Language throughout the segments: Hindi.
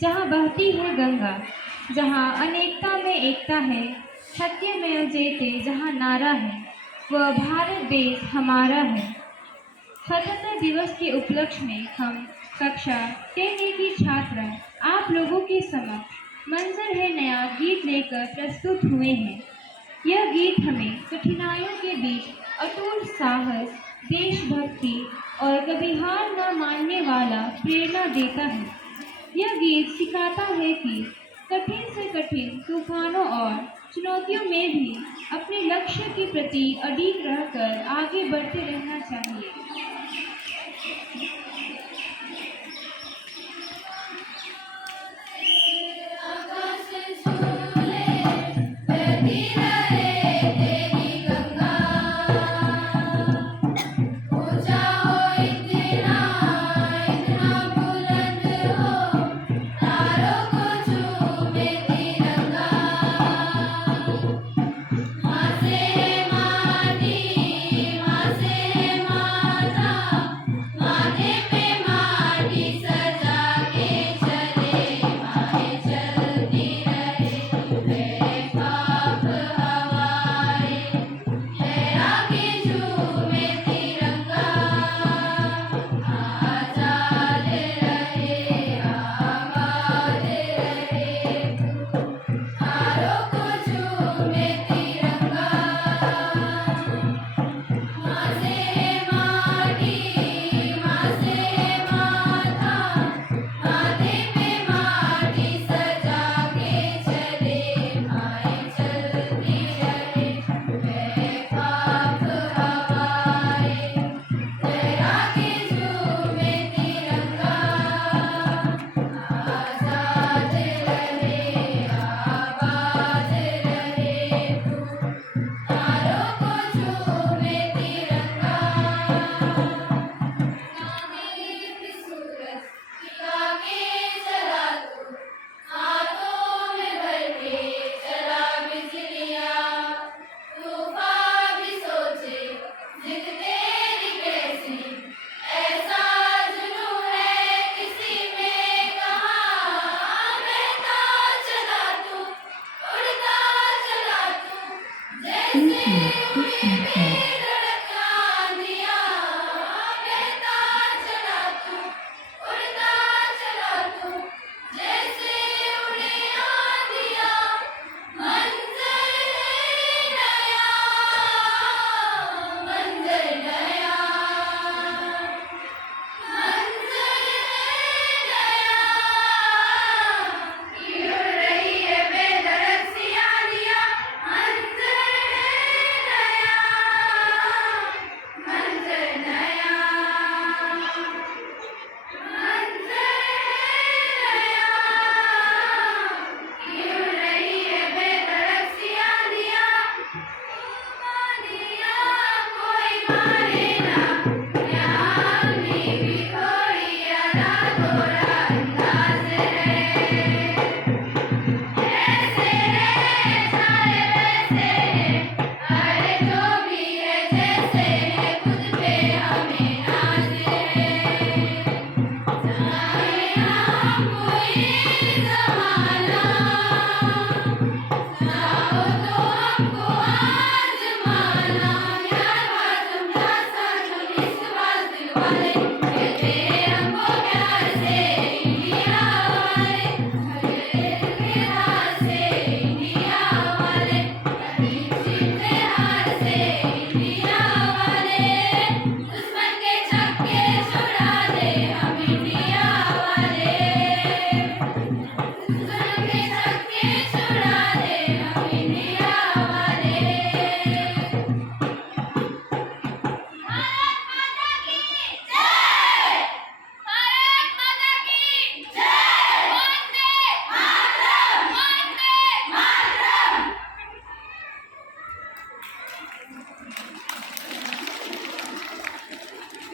जहाँ बहती है गंगा, जहाँ अनेकता में एकता है, सत्यमेव जयते जहाँ नारा है, वह भारत देश हमारा है। स्वतंत्रता दिवस के उपलक्ष्य में हम कक्षा 10 की छात्र आप लोगों के समक्ष मंजर है नया गीत लेकर प्रस्तुत हुए हैं। यह गीत हमें कठिनाइयों के बीच अटूट साहस, देशभक्ति और कभी हार न मानने वाला प्रेरणा देता है। यह गीत सिखाता है कि कठिन से कठिन तूफानों और चुनौतियों में भी अपने लक्ष्य के प्रति अडिग रहकर आगे बढ़ते रहना चाहिए।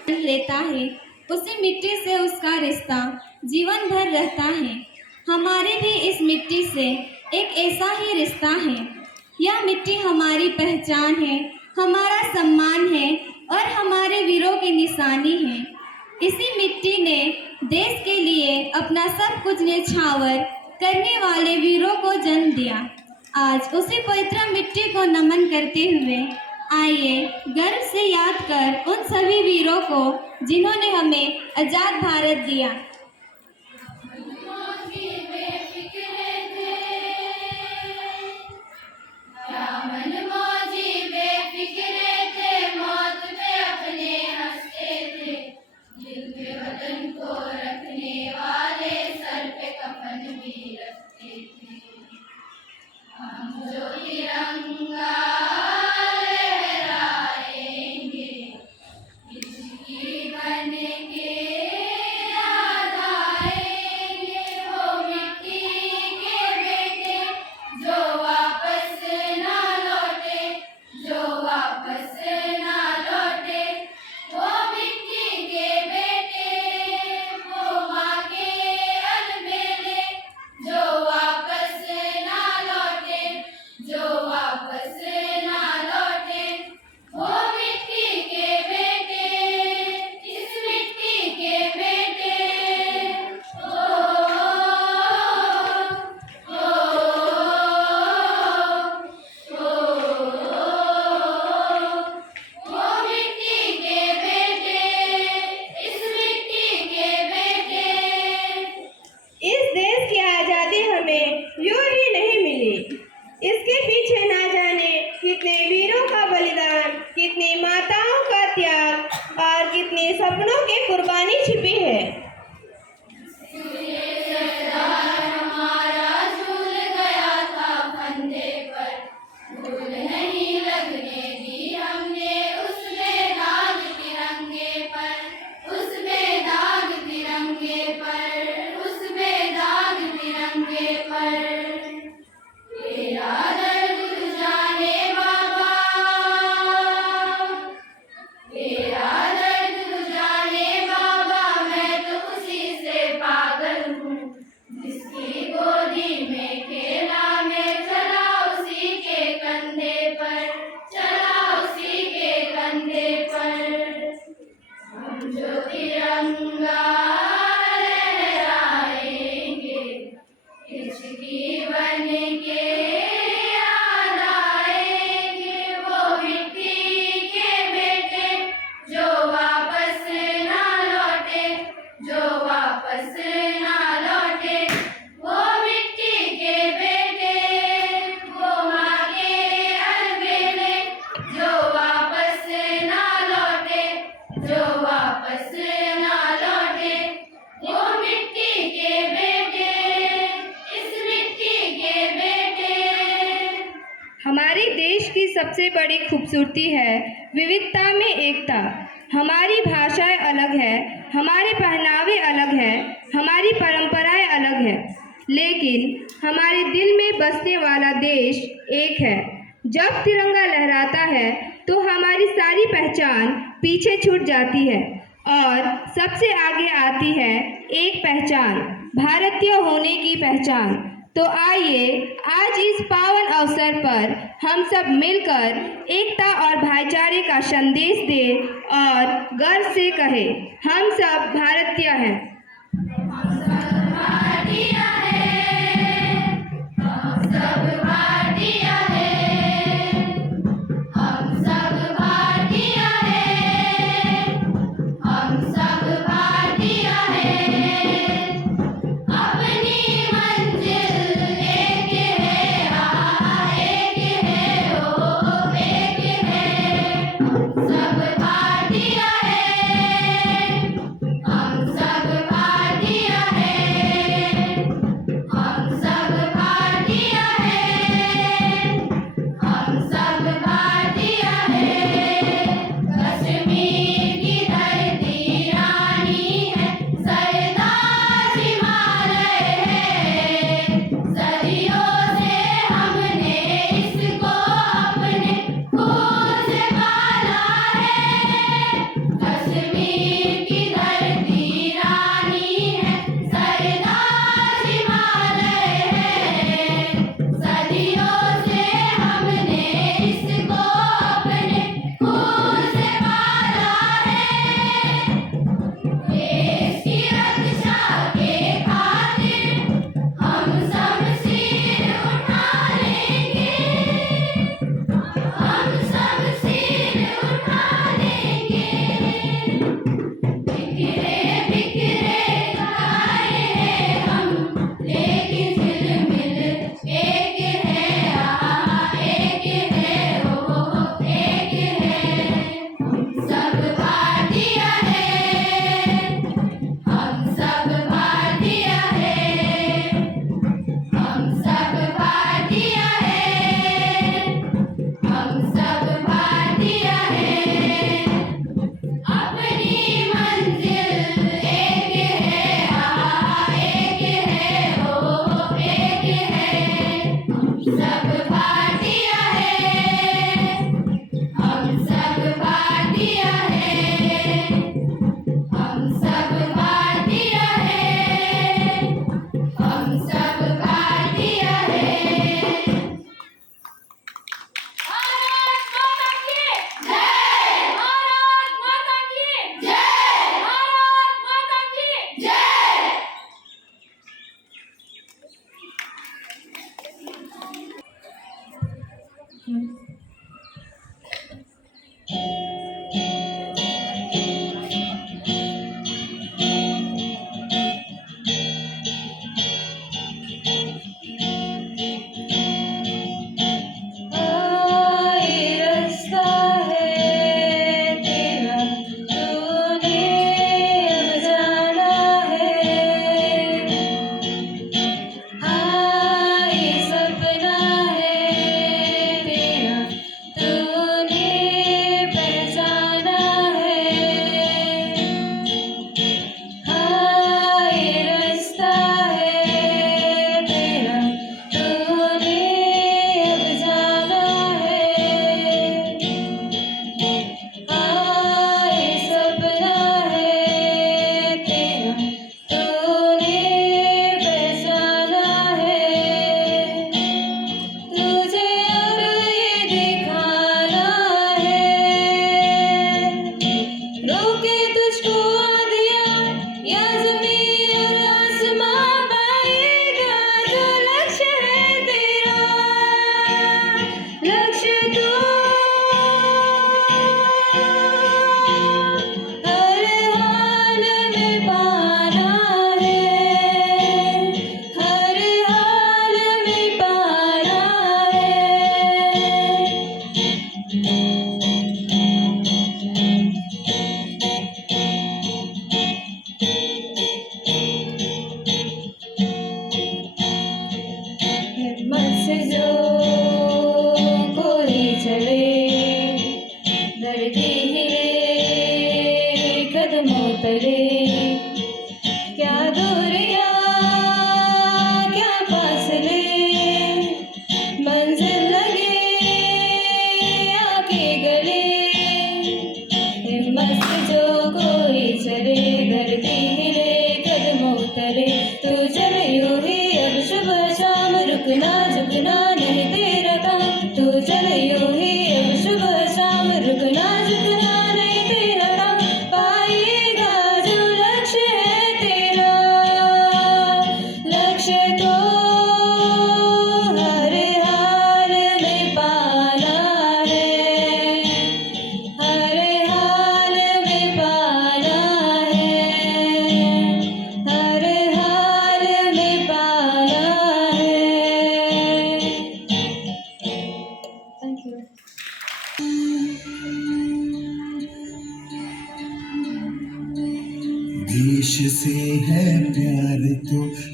लेता है उसी मिट्टी से उसका रिश्ता जीवन भर रहता है। हमारे भी इस मिट्टी से एक ऐसा ही रिश्ता है। यह मिट्टी हमारी पहचान है, हमारा सम्मान है और हमारे वीरों की निशानी है। इसी मिट्टी ने देश के लिए अपना सब कुछ न्यौछावर करने वाले वीरों को जन्म दिया। आज उसी पवित्र मिट्टी को नमन करते हुए आइए गर्व से याद कर उन सभी वीरों को जिन्होंने हमें आज़ाद भारत दिया। इसके पीछे ना जाने कितने वीरों का बलिदान, कितनी माताओं का त्याग और कितने सपनों की कुर्बानी छिपी है। हमारे देश की सबसे बड़ी खूबसूरती है विविधता में एकता। हमारी भाषाएं अलग है, हमारे पहनावे अलग है, हमारी परंपराएं अलग है, लेकिन हमारे दिल में बसने वाला देश एक है। जब तिरंगा लहराता है तो हमारी सारी पहचान पीछे छूट जाती है और सबसे आगे आती है एक पहचान, भारतीय होने की पहचान। तो आइए आज इस पावन अवसर पर हम सब मिलकर एकता और भाईचारे का संदेश दें और गर्व से कहें, हम सब भारतीय हैं। सब भारतीय है, हम सब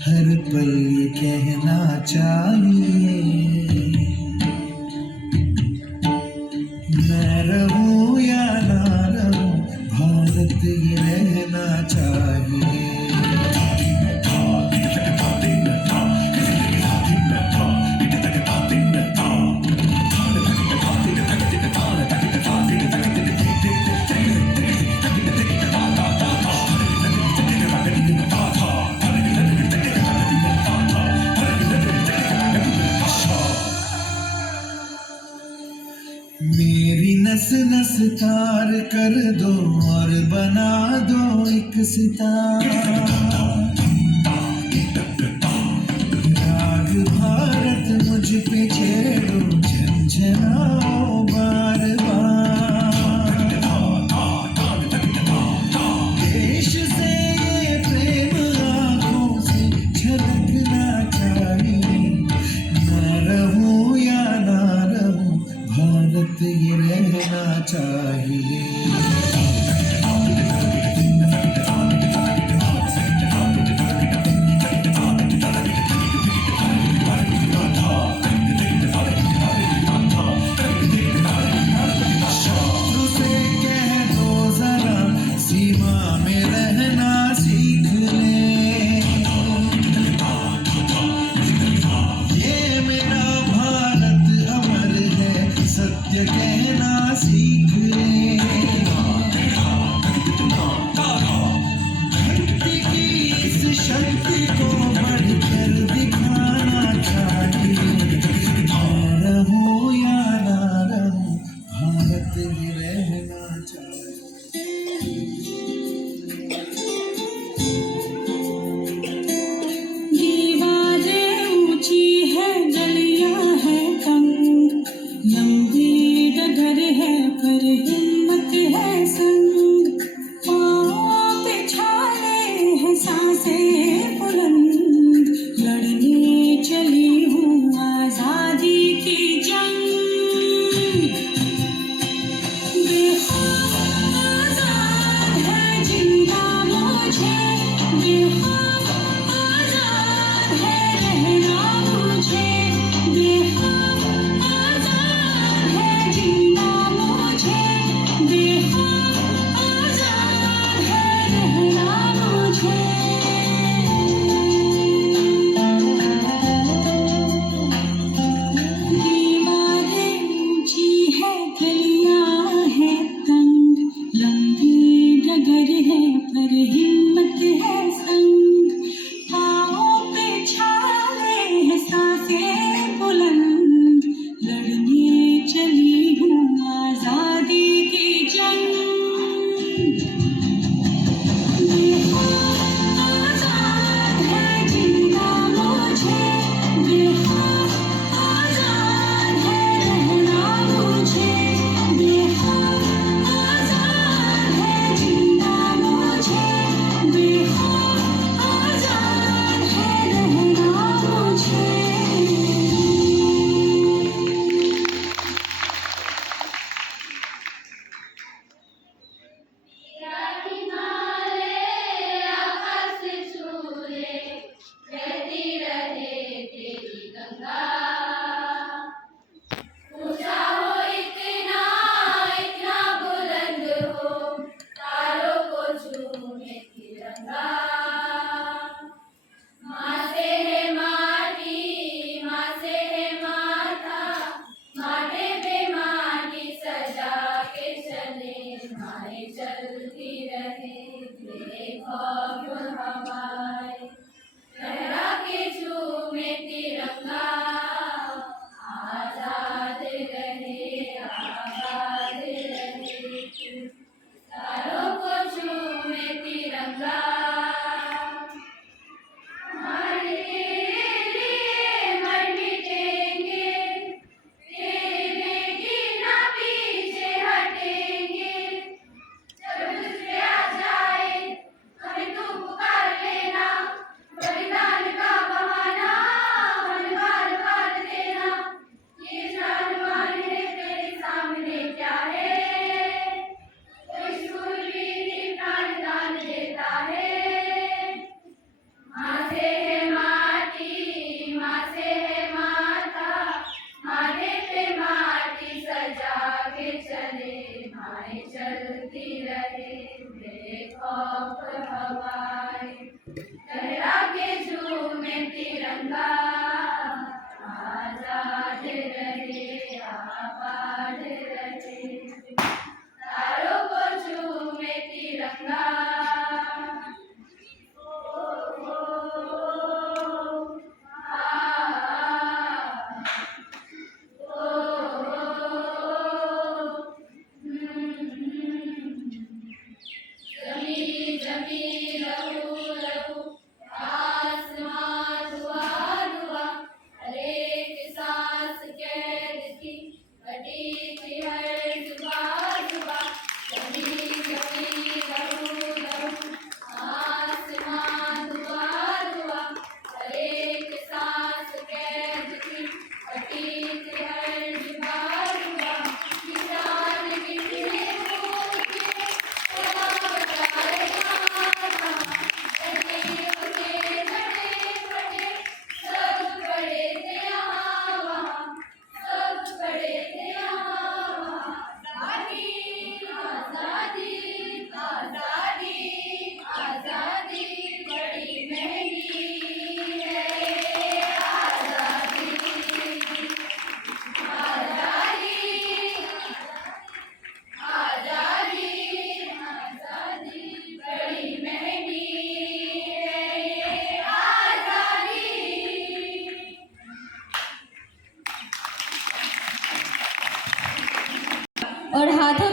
हर पल ये कहना चाहिए, मैं रहूं या ना रहूं, भारत ये रहना चाहिए। मेरी नस नस तार कर दो और बना दो एक सितारा, राग भारत मुझ पे छेड़ो, झंझनाओ बार बार। देश से ये प्रेम आँखों से झलकना चाहिए, ना रहूं या ना रहूं, भारत ये रहना चाहिए।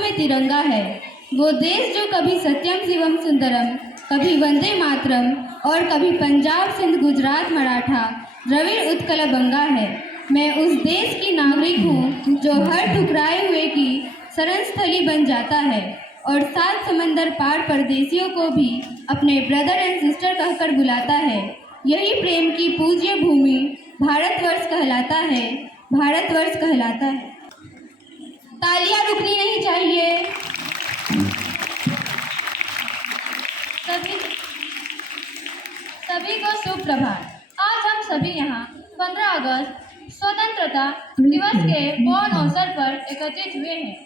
में तिरंगा है। वो देश जो कभी सत्यम शिवम सुंदरम, कभी वंदे मातरम और कभी पंजाब सिंध गुजरात मराठा द्रविड़ उत्कल बंगा है। मैं उस देश की नागरिक हूँ जो हर ठुकराए हुए की शरण स्थली बन जाता है और 7 समंदर पार परदेशियों को भी अपने ब्रदर एंड सिस्टर कहकर बुलाता है। यही प्रेम की पूज्य भूमि भारतवर्ष कहलाता है, भारतवर्ष कहलाता है। तालियां रुकनी नहीं चाहिए। सभी को सुप्रभात। आज हम सभी यहाँ 15 अगस्त स्वतंत्रता दिवस के पावन अवसर पर एकत्रित हुए हैं।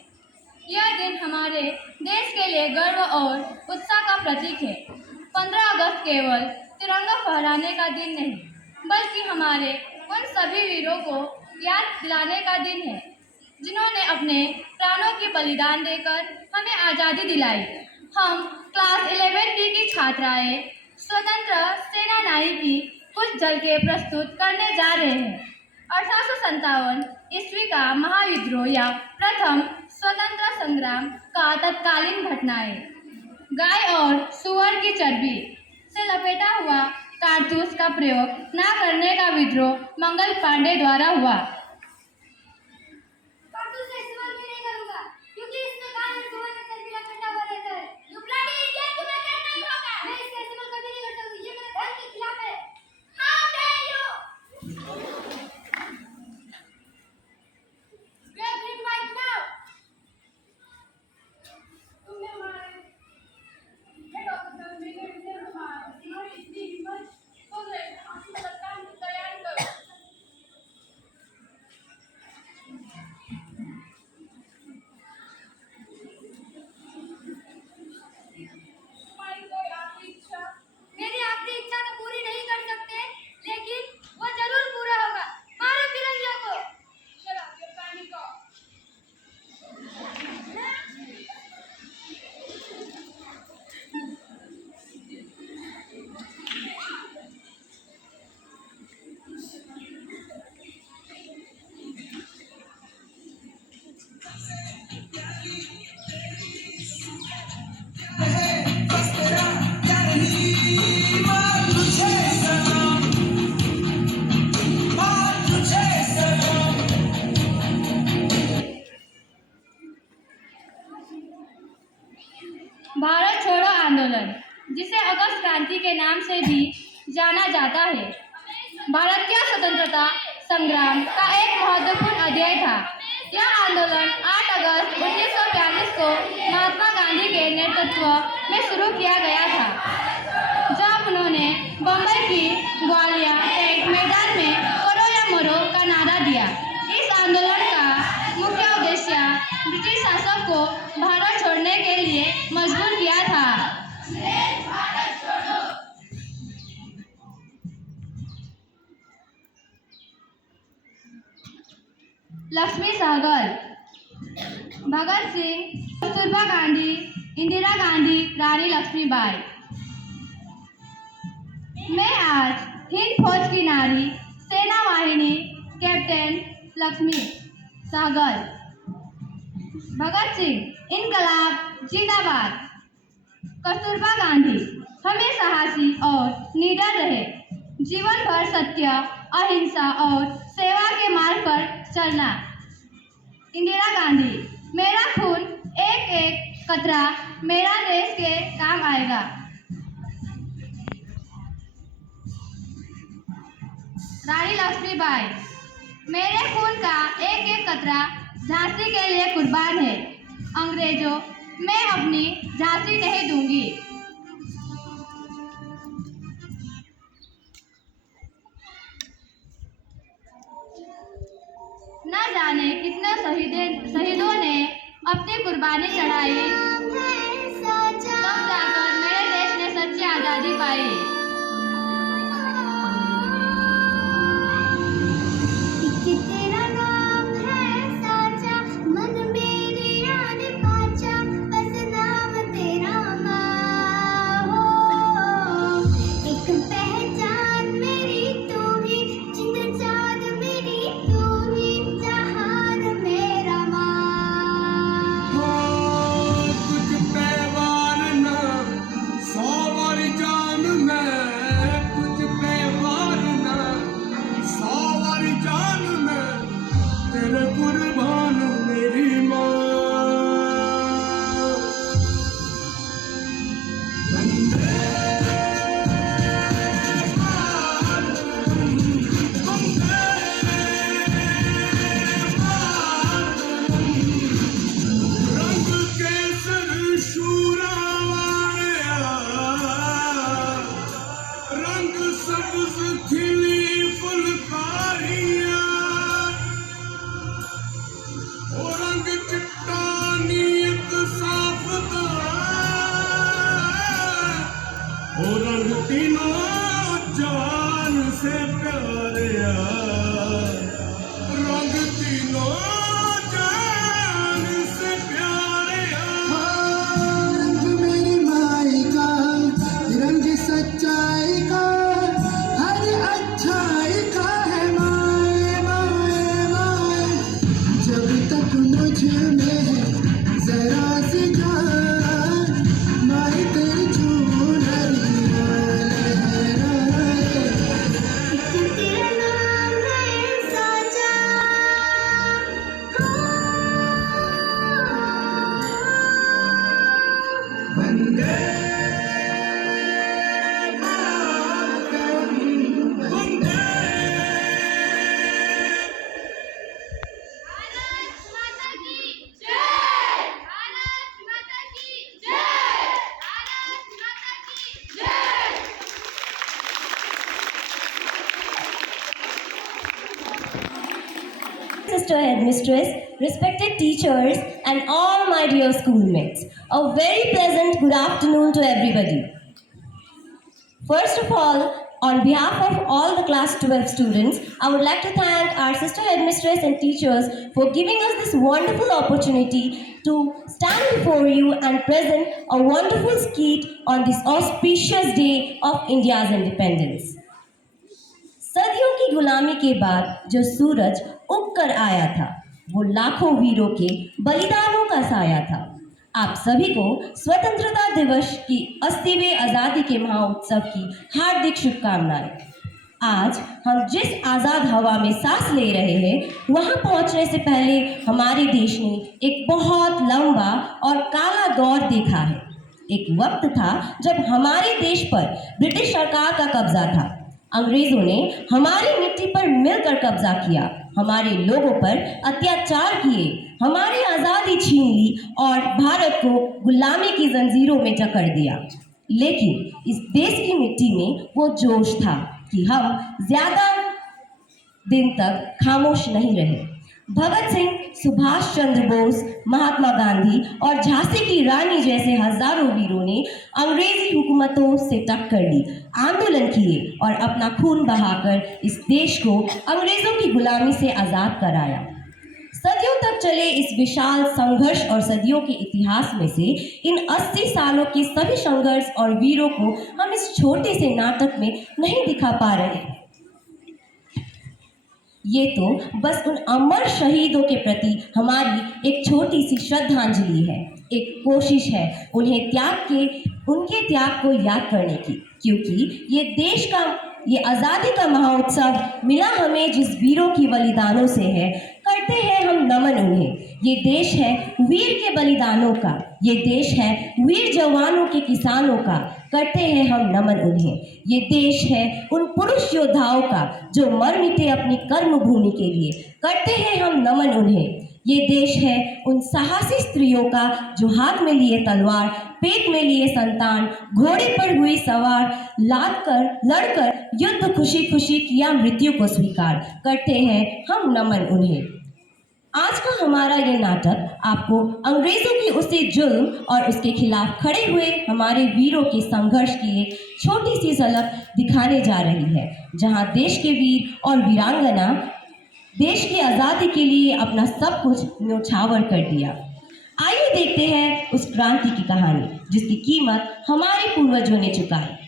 यह दिन हमारे देश के लिए गर्व और उत्साह का प्रतीक है। 15 अगस्त केवल तिरंगा फहराने का दिन नहीं, बल्कि हमारे उन सभी वीरों को याद दिलाने का दिन है जिन्होंने अपने प्राणों की बलिदान देकर हमें आज़ादी दिलाई। हम क्लास 11B की छात्राएं स्वतंत्र सेना नारी की कुछ झलकें प्रस्तुत करने जा रहे हैं। 1857 ईस्वी का महाविद्रोह या प्रथम स्वतंत्रता संग्राम का तत्कालीन घटनाएं। गाय और सुअर की चर्बी से लपेटा हुआ कारतूस का प्रयोग न करने का विद्रोह मंगल पांडे द्वारा हुआ। कारतूस का इस्तेमाल मैं नहीं करूंगा क्योंकि इसमें गाय और सुअर का चर्बी लपेटा हुआ रहता है। यू ब्लडी इडियट, तुम्हें करना ही होगा। मैं इसका इस्तेमाल कभी नहीं कर सकती, ये मेरे धर्म के खिलाफ है। How dare you! Grab him right now! तुमने हमारे हेड ऑफिसर मेजर जनरल तुम्हारी इतनी हिम्मत तो आपकी सरकार की तैयारी करो। तुम्हारी कोई आखिरी इच्छा? मेरी आखिरी इच्छा तो पूरी नहीं कर सकते, लेकिन वो जरूर पूरा होगा। मारो फिरंगियों को। शराब के पानी को। भारत छोड़ो आंदोलन, जिसे अगस्त क्रांति के नाम से भी जाना जाता है, भारतीय स्वतंत्रता संग्राम का एक महत्वपूर्ण अध्याय था। यह आंदोलन 8 अगस्त 1942 को महात्मा गांधी के नेतृत्व में शुरू किया गया था, जब उन्होंने बम्बई की ग्वालियर टेक मैदान में करो या मरो का नारा दिया। इस आंदोलन का मुख्य उद्देश्य ब्रिटिश शासक को भारत छोड़ने के लिए मजबूर किया था। लक्ष्मी सहगल, भगत सिंह, कस्तूरबा गांधी, इंदिरा गांधी, रानी लक्ष्मीबाई। मैं आज हिंद फौज की नारी सेना वाहिनी कैप्टन लक्ष्मी सहगल। भगत सिंह इनकलाब जिंदाबाद। कस्तूरबा गांधी हमें साहसी और निडर रहे, जीवन भर सत्य, अहिंसा और सेवा के मार्ग पर चलना। इंदिरा गांधी मेरा खून एक एक कतरा मेरा देश के काम आएगा। रानी लक्ष्मीबाई मेरे खून का एक एक कतरा झांसी के लिए कुर्बान है। अंग्रेजों, मैं अपनी झांसी नहीं दूंगी। न जाने कितने शहीदों ने अपनी कुर्बानी चढ़ाई, तब जाकर मेरे देश ने सच्ची आज़ादी पाई। तेरा नाम है साचा, मन मेरे याद पाचा, बस नाम तेरा माँ हो। एक पहचान मेरी तू ही, जिंद जान मेरी तू ही, जहान मेरा माँ हो। Sister Headmistress, respected teachers, and all my dear schoolmates. A very pleasant good afternoon to everybody. First of all, on behalf of all the class 12 students, I would like to thank our Sister Headmistress and teachers for giving us this wonderful opportunity to stand before you and present a wonderful skit on this auspicious day of India's independence. सदियों की गुलामी के बाद जो सूरज उगकर आया था, वो लाखों वीरों के बलिदानों का साया था। आप सभी को स्वतंत्रता दिवस की 80वें आज़ादी के महोत्सव की हार्दिक शुभकामनाएं। आज हम जिस आज़ाद हवा में सांस ले रहे हैं, वहां पहुंचने से पहले हमारे देश ने एक बहुत लंबा और काला दौर देखा है। एक वक्त था जब हमारे देश पर ब्रिटिश सरकार का कब्जा था। अंग्रेजों ने हमारी मिट्टी पर मिलकर कब्जा किया, हमारे लोगों पर अत्याचार किए, हमारी आज़ादी छीन ली और भारत को गुलामी की जंजीरों में जकड़ दिया। लेकिन इस देश की मिट्टी में वो जोश था कि हम ज्यादा दिन तक खामोश नहीं रहे। भगत सिंह, सुभाष चंद्र बोस, महात्मा गांधी और झांसी की रानी जैसे हजारों वीरों ने अंग्रेजी हुकूमतों से टक्कर ली, आंदोलन किए और अपना खून बहाकर इस देश को अंग्रेजों की गुलामी से आज़ाद कराया। सदियों तक चले इस विशाल संघर्ष और सदियों के इतिहास में से इन 80 सालों के सभी संघर्ष और वीरों को हम इस छोटे से नाटक में नहीं दिखा पा रहे। ये तो बस उन अमर शहीदों के प्रति हमारी एक छोटी सी श्रद्धांजलि है, एक कोशिश है उनके त्याग को याद करने की, क्योंकि ये आज़ादी का महोत्सव मिला हमें जिस वीरों की बलिदानों से है, करते हैं हम नमन उन्हें। ये देश है वीर के बलिदानों का, ये देश है वीर जवानों के किसानों का, करते हैं हम नमन उन्हें। ये देश है उन पुरुष योद्धाओं का जो मर मिटे अपनी कर्म भूमि के लिए, करते हैं हम नमन उन्हें। ये देश है उन साहसी स्त्रियों का जो हाथ में लिए तलवार, पेट में लिए संतान, घोड़े पर हुई सवार, लड़कर युद्ध खुशी खुशी किया मृत्यु को स्वीकार, करते हैं हम नमन उन्हें। आज का हमारा ये नाटक आपको अंग्रेजों की उसी जुल्म और उसके खिलाफ खड़े हुए हमारे वीरों के संघर्ष की एक छोटी सी झलक दिखाने जा रही है, जहां देश के वीर और वीरांगना देश की आज़ादी के लिए अपना सब कुछ न्योछावर कर दिया। आइए देखते हैं उस क्रांति की कहानी जिसकी कीमत हमारे पूर्वजों ने चुकाई।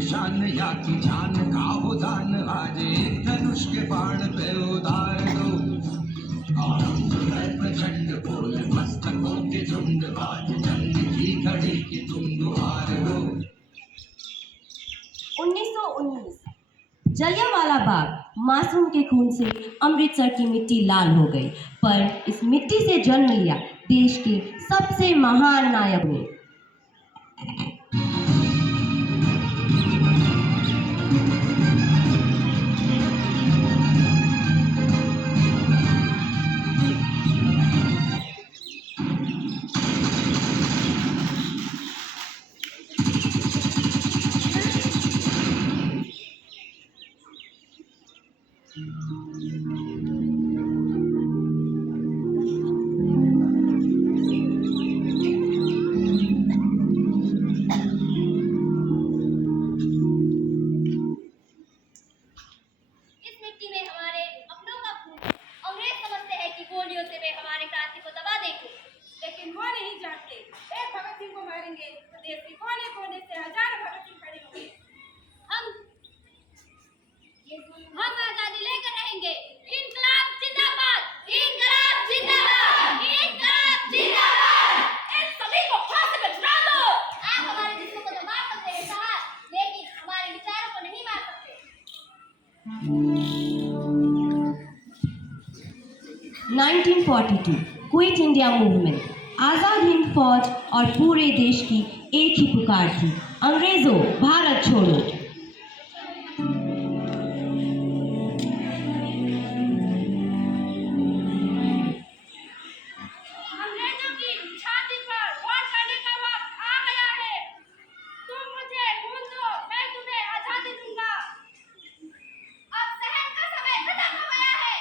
शान या की जान का हो दान, आज एक धनुष के बाण पे उतार दो। जलियांवाला बाग मासूम के खून से अमृतसर की मिट्टी लाल हो गई, पर इस मिट्टी से जन्म लिया देश के सबसे महान नायक ने। इस मिट्टी में हमारे अपनों का खून है। अंग्रेज समझते हैं कि गोलियों से वे हमारे क्रांति को दबा देंगे, लेकिन वो नहीं जानते एक भगत सिंह को मारेंगे तो देश के कोने कोने से हजारों भगत सिंह खड़े होंगे। हम आजादी लेकर रहेंगे। इनकलाब जिंदाबाद, इनकलाब जिंदाबाद, इनकलाब जिंदाबाद। इन सभी को फांसी पे चढ़ा दो। आप हमारे जिस्मों को तो मार सकते हैं साहब, लेकिन हमारे विचारों को नहीं मार सकते। 1942 quit India movement, Azad Hind फौज और पूरे देश की एक ही पुकार थी, अंग्रेजों भारत छोड़ो। अंग्रेजों की छाती पर वार करने का वक्त आ गया है। तुम मुझे खून दो, मैं तुम्हें आजादी दूंगा। अब सहन का समय खत्म हो गया है।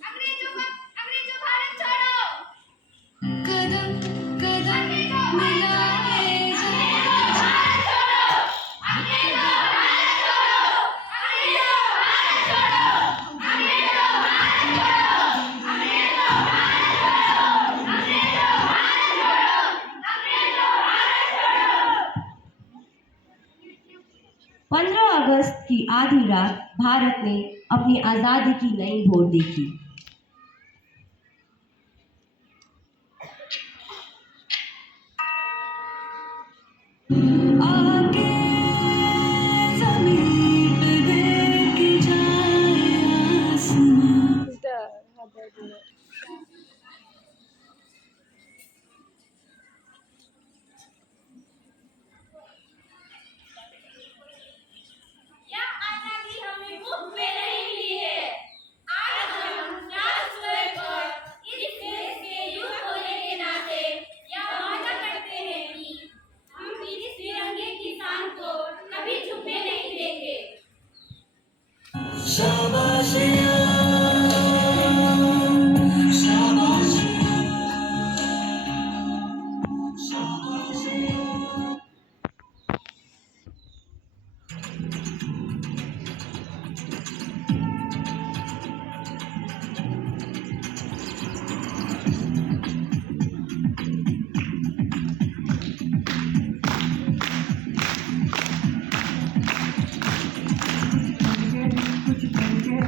अंग्रेजों भारत छोड़ो। कदम कदम मिलाए अंग्रेजों भारत छोड़ो। अंग्रेजों भारत छोड़ो। अंग्रेजों भारत छोड़ो। अंग्रेजों भारत छोड़ो। अंग्रेजों भारत छोड़ो। अंग्रेजों भारत छोड़ो। अंग्रेजों भारत छोड़ो। 15 अगस्त की आधी रात भारत ने अपनी आज़ादी की नई भोर देखी। आके ज़मीन पे देख जाए आसमां। यह आजादी हमें मुफ्त में नहीं मिली है। आज हम राष्ट्र पर इस देश के युद्ध होने के नाते यह वादा करते हैं कि हम इस तिरंगे की शान को कभी झुकने नहीं देंगे। शाबाशिया शाबाशिया शाबाशिया। कुछ देंगे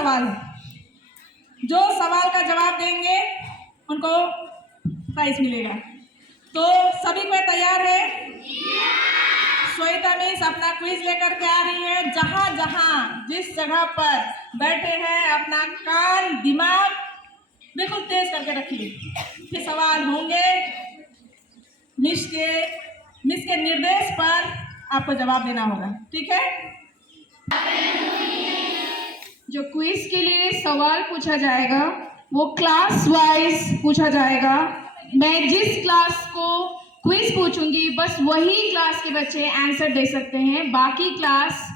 सवाल है। जो सवाल का जवाब देंगे उनको प्राइज मिलेगा। तो सभी कोई तैयार है? श्वेता मिस अपना क्विज लेकर के आ रही है। जहाँ जहाँ जिस जगह पर बैठे हैं अपना कान दिमाग बिल्कुल तेज करके रखिए। ये सवाल होंगे, मिस के निर्देश पर आपको जवाब देना होगा, ठीक है? जो क्विज के लिए सवाल पूछा जाएगा वो क्लास वाइज पूछा जाएगा। मैं जिस क्लास को क्विज पूछूंगी बस वही क्लास के बच्चे आंसर दे सकते हैं, बाकी क्लास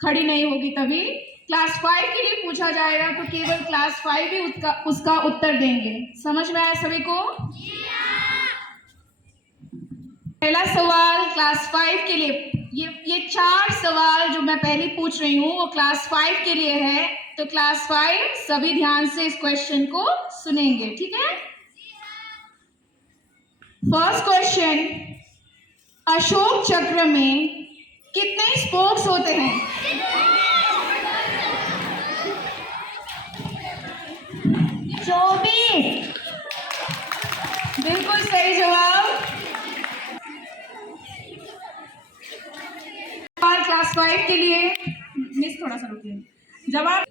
खड़ी नहीं होगी। तभी क्लास 5 के लिए पूछा जाएगा तो केवल क्लास 5 ही उसका उत्तर देंगे। समझ में आया सभी को? पहला सवाल क्लास 5 के लिए, ये 4 सवाल जो मैं पहले पूछ रही हूँ वो क्लास 5 के लिए है। तो क्लास 5 सभी ध्यान से इस क्वेश्चन को सुनेंगे, ठीक है? फर्स्ट क्वेश्चन, अशोक चक्र में कितने स्पोक्स होते हैं? बिल्कुल सही जवाब। क्लास 5 के लिए मिस थोड़ा सा रुकिए। जवाब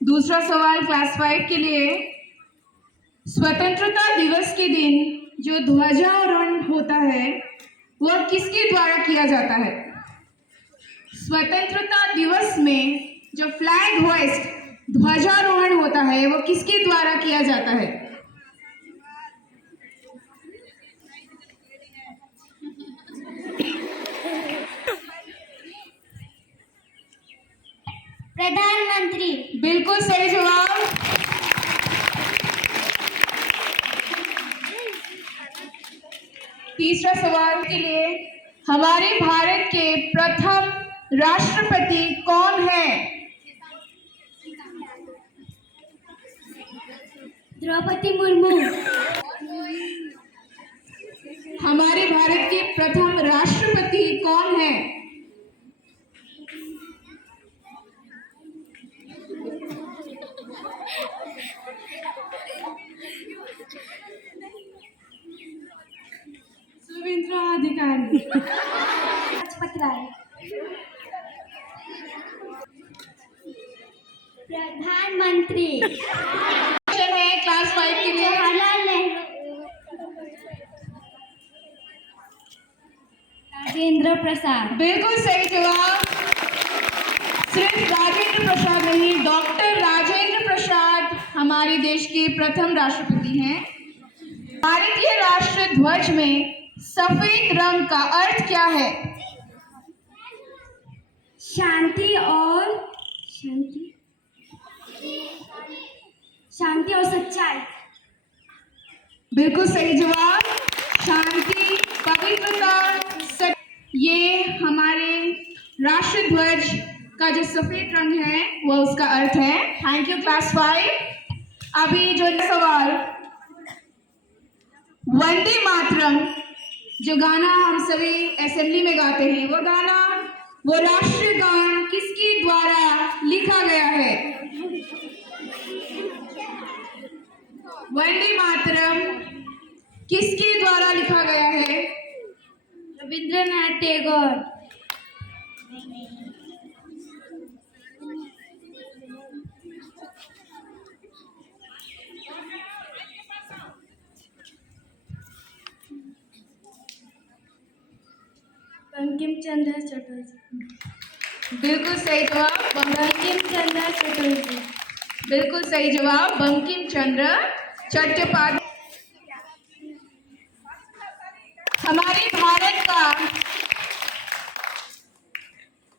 दूसरा सवाल क्लास 5 के लिए, स्वतंत्रता दिवस के दिन जो ध्वजारोहण होता है वह किसके द्वारा किया जाता है? स्वतंत्रता दिवस में जो फ्लैग होइस्ट ध्वजारोहण होता है वो किसके द्वारा किया जाता है? प्रधानमंत्री। बिल्कुल सही जवाब। तीसरा सवाल के लिए, हमारे भारत के प्रथम राष्ट्रपति कौन है? द्रौपदी मुर्मू। हमारे भारत के प्रथम राष्ट्रपति कौन है? सुवेंद्र अधिकारी। लाजपत राय। प्रधानमंत्री। क्वेश्चन है क्लास 5 के लिए, जवाहरलाल नेहरू। राजेंद्र प्रसाद। बिल्कुल सही जवाब। सिर्फ राजेंद्र प्रसाद नहीं, डॉक्टर राजेंद्र प्रसाद हमारे देश के प्रथम राष्ट्रपति हैं। भारतीय राष्ट्र ध्वज में सफेद रंग का अर्थ क्या है? शांति और सच्चाई। बिल्कुल सही जवाब। शांति, पवित्रता, ये हमारे राष्ट्र ध्वज का जो सफेद रंग है वो उसका अर्थ है। Thank you class 5। अभी जो सवाल, वंदे मातरम जो गाना हम सभी असेंबली में गाते हैं वो गाना, वो राष्ट्रीय गान किसके द्वारा लिखा गया है? वंदे मातरम किसके द्वारा लिखा गया है? रविंद्रनाथ टैगोर। बंकिम चंद्र चटर्जी। बिल्कुल सही जवाब, बंकिम चंद्र चटर्जी। बिल्कुल सही जवाब, बंकिम चंद्र चट्टोपाध्याय। हमारे भारत का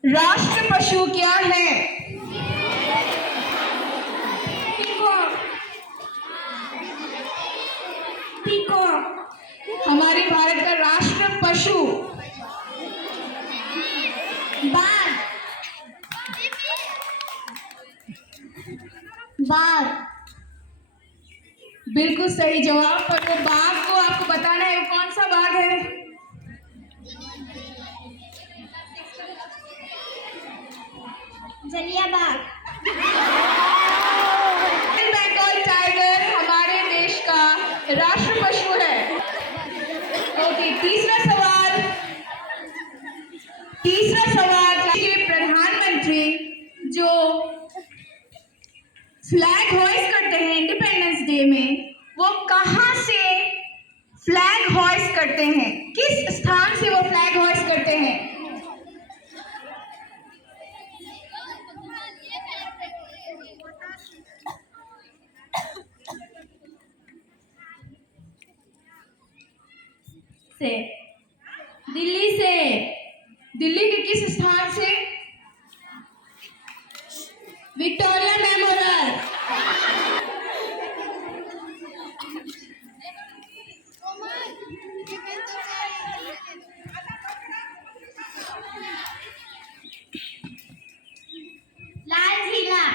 राष्ट्र पशु क्या है? पीकॉक। हमारे भारत का राष्ट्र पशु बाघ। बिल्कुल सही जवाब। पर वो बाघ को आपको बताना है वो कौन सा बाघ है? जलियाबाग। बंगाल टाइगर हमारे देश का राष्ट्र पशु है। ओके, तीसरा सवाल के प्रधानमंत्री जो फ्लैग होइस्ट करते हैं इंडिपेंडेंस डे में, वो कहाँ से फ्लैग होइस्ट करते हैं? किस स्थान से वो फ्लैग होइस्ट करते हैं? दिल्ली से। दिल्ली के किस स्थान से? Victoria Memorial. लाल किला।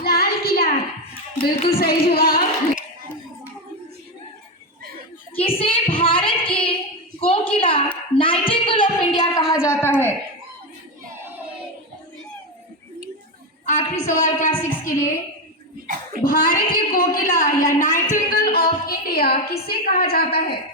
लाल किला। बिल्कुल सही जवाब। किसे भारत की कोकिला नाइटिंगेल ऑफ इंडिया कहा जाता है? आखिरी सवाल क्लास 6 के लिए। भारत की कोकिला या नाइटिंगेल ऑफ इंडिया किसे कहा जाता है?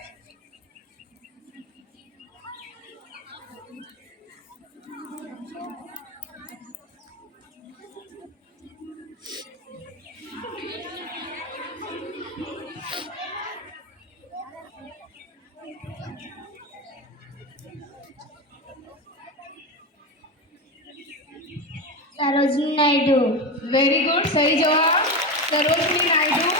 सरोजिनी नायडू। वेरी गुड, सही जवाब, सरोजिनी नायडू।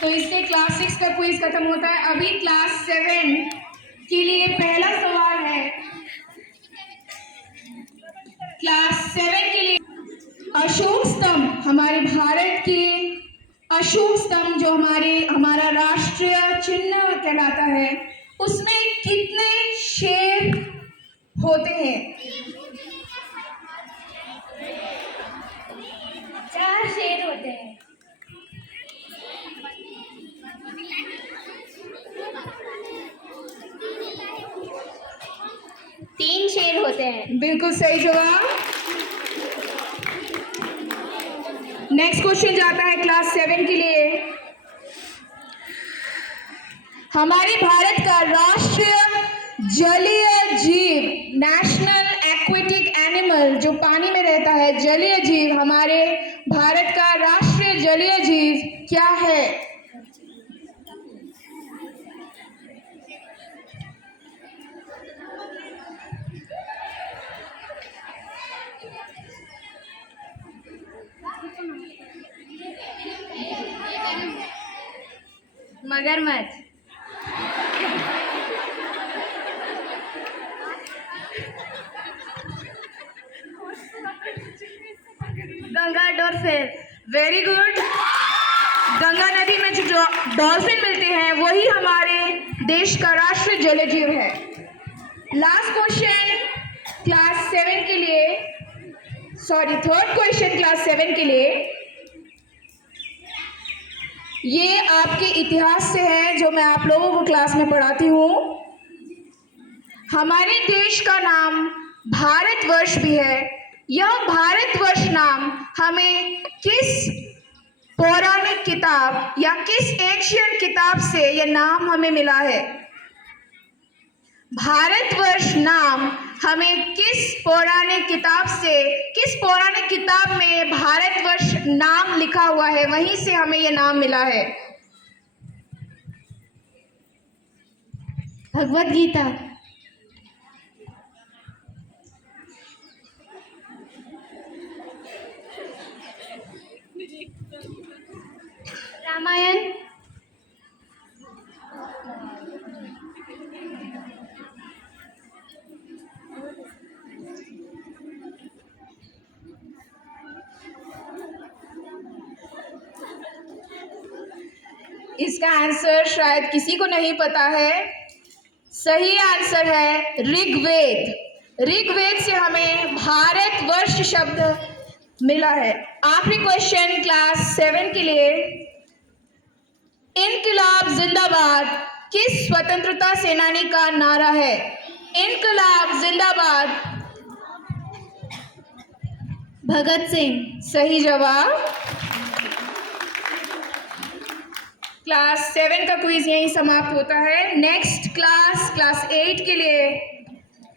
तो इससे क्लास 6 का क्विज खत्म होता है। अभी क्लास 7 के लिए पहला सवाल है। क्लास 7 के लिए अशोक स्तंभ, हमारे भारत के अशोक स्तंभ जो हमारा राष्ट्रीय चिन्ह कहलाता है, उसमें कितने शेर होते हैं? 4 शेर होते हैं। 3 शेर होते हैं। बिल्कुल सही जवाब। नेक्स्ट क्वेश्चन जाता है क्लास 7 के लिए। हमारे भारत का राष्ट्रीय जलीय जीव, नेशनल एक्वेटिक एनिमल, जो पानी में रहता है, जलीय जीव, हमारे भारत का राष्ट्रीय जलीय जीव क्या है? मगरमच्छ। Ganga dolphin. Very good. Ganga नदी में जो डॉल्फिन मिलते हैं वही हमारे देश का राष्ट्रीय जलीय जीव है। लास्ट क्वेश्चन क्लास 7 के लिए, थर्ड क्वेश्चन क्लास 7 के लिए। ये आपके इतिहास से है जो मैं आप लोगों को क्लास में पढ़ाती हूँ। हमारे देश का नाम भारतवर्ष भी है। यह भारतवर्ष नाम हमें किस पौराणिक किताब या किस एशियन किताब से यह नाम हमें मिला है? भारतवर्ष नाम हमें किस पौराणिक किताब में भारतवर्ष नाम लिखा हुआ है, वहीं से हमें यह नाम मिला है? भगवद गीता। रामायण। इसका आंसर शायद किसी को नहीं पता है। सही आंसर है ऋग्वेद। ऋग्वेद से हमें भारतवर्ष शब्द मिला है। आखिरी क्वेश्चन क्लास 7 के लिए। इनकलाब जिंदाबाद किस स्वतंत्रता सेनानी का नारा है? इनकलाब जिंदाबाद। भगत सिंह। सही जवाब। क्लास 7 का क्विज यहीं समाप्त होता है। नेक्स्ट क्लास 8 के लिए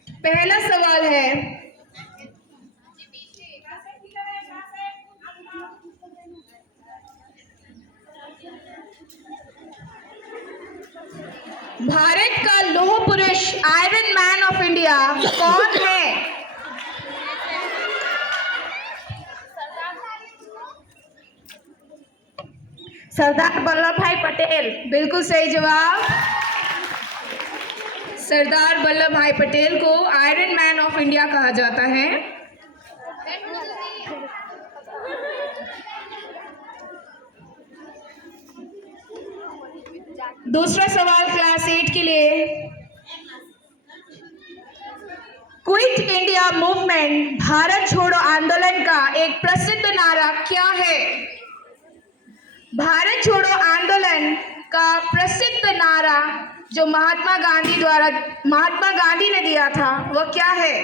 पहला सवाल है, भारत का लौह पुरुष आयरन मैन ऑफ इंडिया कौन है? सरदार वल्लभ भाई पटेल। बिल्कुल सही जवाब। सरदार वल्लभ भाई पटेल को आयरन मैन ऑफ इंडिया कहा जाता है। दूसरा सवाल क्लास 8 के लिए, क्विट इंडिया मूवमेंट भारत छोड़ो आंदोलन का एक प्रसिद्ध नारा क्या है? भारत छोड़ो आंदोलन का प्रसिद्ध नारा जो महात्मा गांधी ने दिया था वो क्या है?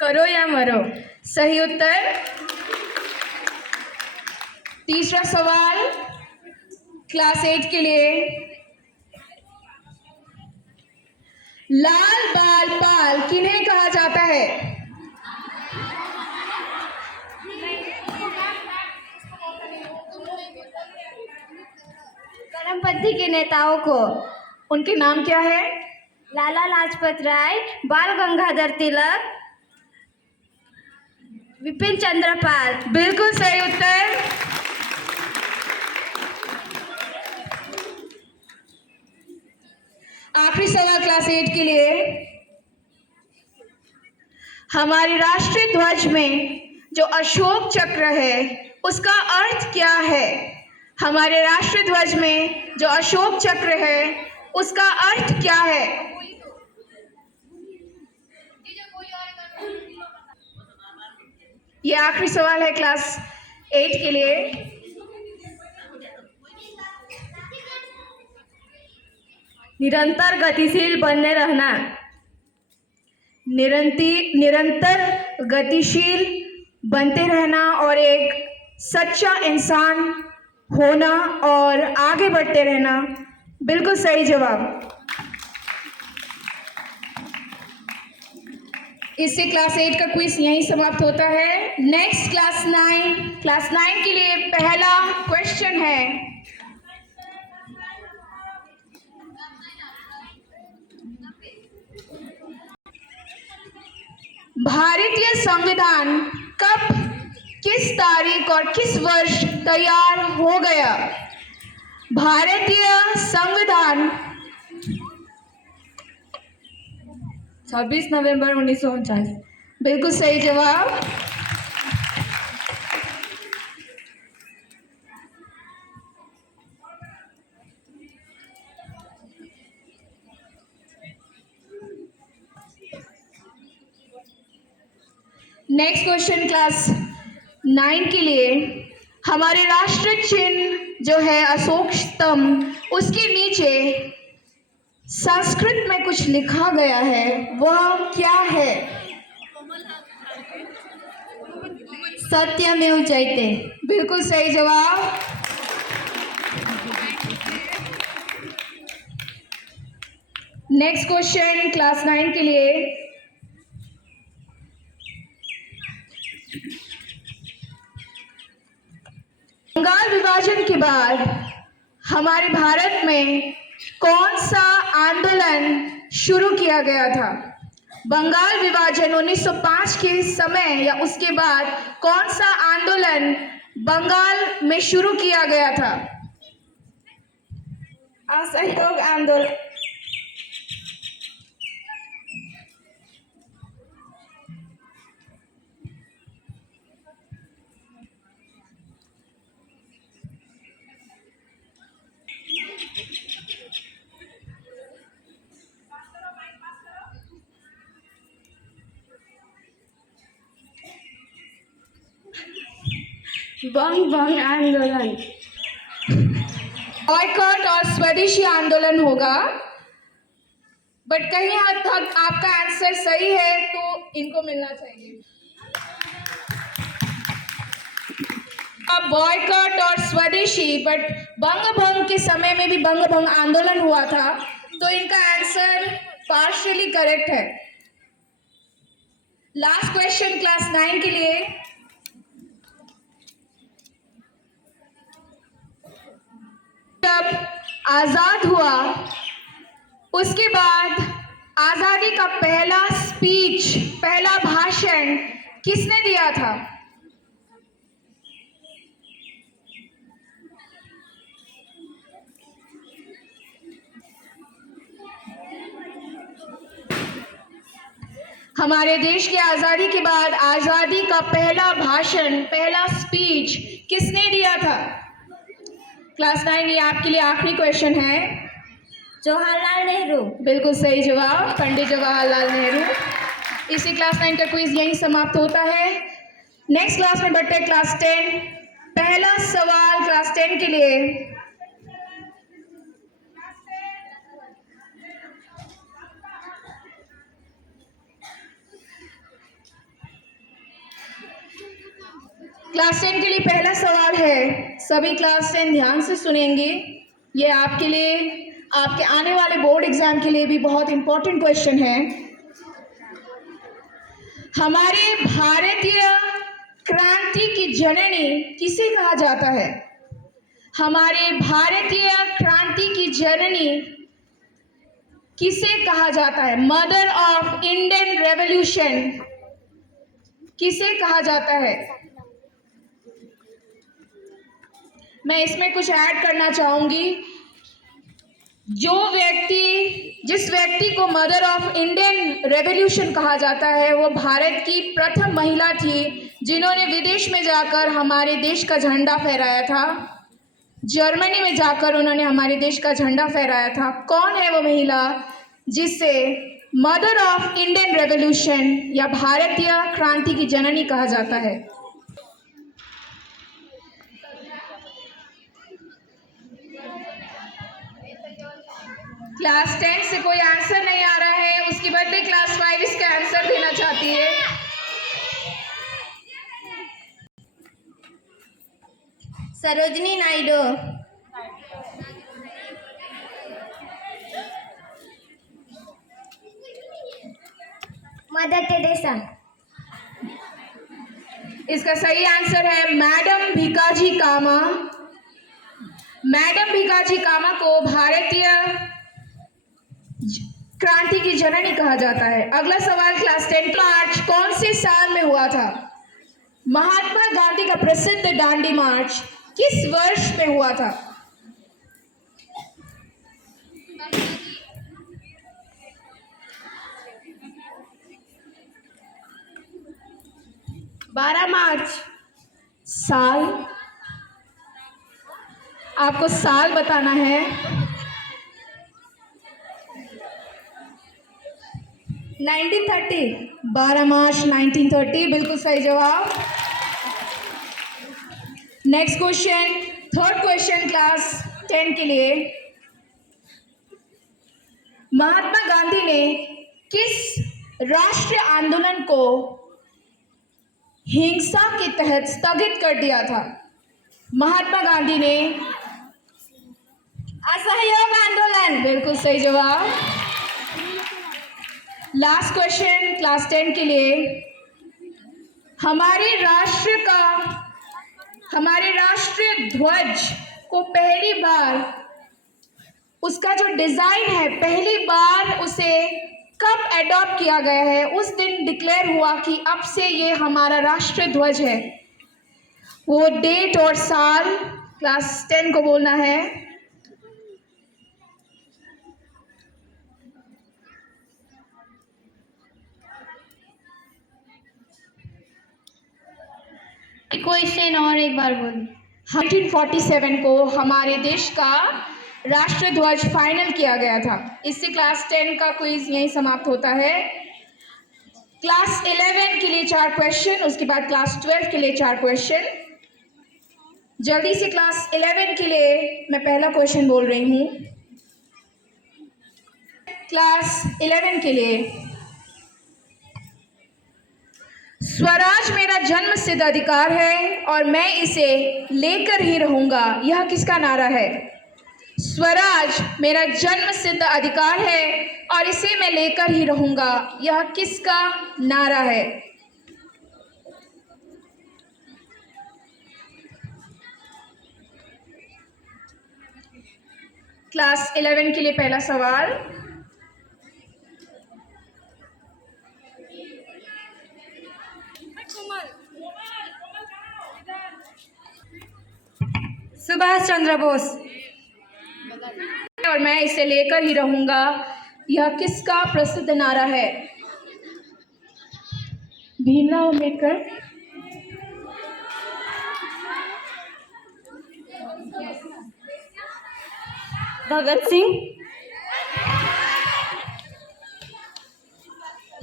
करो या मरो। सही उत्तर। तीसरा सवाल क्लास 8 के लिए, लाल बाल पाल किन्हें कहा जाता है? चरमपंथी के नेताओं को। उनके नाम क्या है? लाला लाजपत राय, बाल गंगाधर तिलक, विपिन चंद्र पाल। बिल्कुल सही उत्तर। आखिरी सवाल क्लास 8 के लिए, हमारे राष्ट्रीय ध्वज में जो अशोक चक्र है उसका अर्थ क्या है? हमारे राष्ट्रीय ध्वज में जो अशोक चक्र है उसका अर्थ क्या है? ये आखिरी सवाल है क्लास 8 के लिए। निरंतर गतिशील बने रहना। निरंतर गतिशील बनते रहना और एक सच्चा इंसान होना और आगे बढ़ते रहना। बिल्कुल सही जवाब। इससे क्लास 8 का क्विज यहीं समाप्त होता है। नेक्स्ट क्लास 9 के लिए पहला क्वेश्चन है, भारतीय संविधान कब, किस तारीख और किस वर्ष तैयार हो गया? भारतीय संविधान 26 नवंबर 1949। बिल्कुल सही जवाब। नेक्स्ट क्वेश्चन क्लास 9 के लिए, हमारे राष्ट्र चिन्ह जो है अशोक स्तंभ, उसके नीचे संस्कृत में कुछ लिखा गया है, वह क्या है? सत्यमेव जयते। बिल्कुल सही जवाब। नेक्स्ट क्वेश्चन क्लास 9 के लिए, बंगाल विभाजन के बाद हमारे भारत में कौन सा आंदोलन शुरू किया गया था? बंगाल विभाजन 1905 के समय या उसके बाद कौन सा आंदोलन बंगाल में शुरू किया गया था? असहयोग आंदोलन। बंग बंग आंदोलन। बॉयकॉट और स्वदेशी आंदोलन होगा, बट कहीं हद तक आपका आंसर सही है तो इनको मिलना चाहिए। अब बॉयकॉट और स्वदेशी, बट बंग भंग के समय में भी बंग भंग आंदोलन हुआ था, तो इनका आंसर पार्शियली करेक्ट है। लास्ट क्वेश्चन क्लास 9 के लिए। जब आजाद हुआ उसके बाद आजादी का पहला स्पीच, पहला भाषण किसने दिया था? हमारे देश की आजादी के बाद आजादी का पहला भाषण, पहला स्पीच किसने दिया था? क्लास 9, ये आपके लिए आखिरी क्वेश्चन है। जवाहरलाल नेहरू। बिल्कुल सही जवाब, पंडित जवाहरलाल नेहरू। इसी क्लास 9 का क्विज यहीं समाप्त होता है। नेक्स्ट क्लास में बढ़ते हैं क्लास 10। पहला सवाल क्लास 10 के लिए। क्लास 10 के लिए पहला सवाल है, सभी क्लास 10 ध्यान से सुनेंगे। ये आपके लिए, आपके आने वाले बोर्ड एग्जाम के लिए भी बहुत इंपॉर्टेंट क्वेश्चन है। हमारे भारतीय क्रांति की जननी किसे कहा जाता है? हमारे भारतीय क्रांति की जननी किसे कहा जाता है? मदर ऑफ इंडियन रेवोल्यूशन किसे कहा जाता है? मैं इसमें कुछ ऐड करना चाहूंगी। जिस व्यक्ति को मदर ऑफ इंडियन रेवोल्यूशन कहा जाता है, वो भारत की प्रथम महिला थी जिन्होंने विदेश में जाकर हमारे देश का झंडा फहराया था। जर्मनी में जाकर उन्होंने हमारे देश का झंडा फहराया था। कौन है वो महिला जिसे मदर ऑफ इंडियन रेवोल्यूशन या भारतीय क्रांति की जननी कहा जाता है? क्लास 10 से कोई आंसर नहीं आ रहा है, उसकी बर्थडे क्लास 5 इसका आंसर देना चाहती है। सरोजनी नायडू। Mother Teresa. इसका सही आंसर है मैडम भीकाजी कामा। मैडम भीकाजी कामा को भारतीय क्रांति की जननी कहा जाता है। अगला सवाल क्लास 10, मार्च कौन से साल में हुआ था? महात्मा गांधी का प्रसिद्ध दांडी मार्च किस वर्ष में हुआ था? मार्च। साल, आपको साल बताना है। 1930, 12 मार्च 1930, बिल्कुल सही जवाब। Next question, third question class 10 के लिए। महात्मा गांधी ने किस राष्ट्रीय आंदोलन को हिंसा के तहत स्थगित कर दिया था? महात्मा गांधी ने असहयोग आंदोलन, बिल्कुल सही जवाब। लास्ट क्वेश्चन क्लास 10 के लिए। हमारे राष्ट्रीय ध्वज को पहली बार, उसका जो डिजाइन है, पहली बार उसे कब एडॉप्ट किया गया है? उस दिन डिक्लेयर हुआ कि अब से ये हमारा राष्ट्रीय ध्वज है। वो डेट और साल क्लास 10 को बोलना है। क्वेश्चन और एक बार बोलिए। 1947 को हमारे देश का राष्ट्रीय ध्वज फाइनल किया गया था। इससे क्लास 10 का क्विज यहीं समाप्त होता है। क्लास 11 के लिए 4 क्वेश्चन, उसके बाद क्लास 12 के लिए 4 क्वेश्चन। जल्दी से क्लास 11 के लिए मैं पहला क्वेश्चन बोल रही हूँ। क्लास 11 के लिए, स्वराज मेरा जन्म सिद्ध अधिकार है और मैं इसे लेकर ही रहूँगा, यह किसका नारा है? स्वराज मेरा जन्म सिद्ध अधिकार है और इसे मैं लेकर ही रहूँगा, यह किसका नारा है? क्लास 11 के लिए पहला सवाल। सुभाष चंद्र बोस। और मैं इसे लेकर ही रहूँगा, यह किसका प्रसिद्ध नारा है? भीमराव अम्बेडकर। भगत सिंह।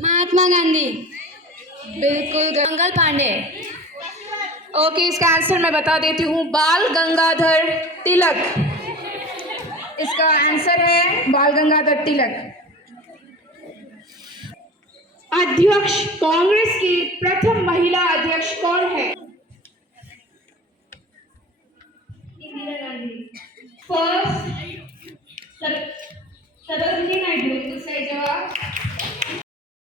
महात्मा गांधी। बिल्कुल, मंगल पांडे। ओके, इसका आंसर मैं बता देती हूँ, बाल गंगाधर तिलक। इसका आंसर है बाल गंगाधर तिलक। अध्यक्ष, कांग्रेस की प्रथम महिला अध्यक्ष कौन है? फर्स्ट सरोजिनी नायडू। सही जवाब।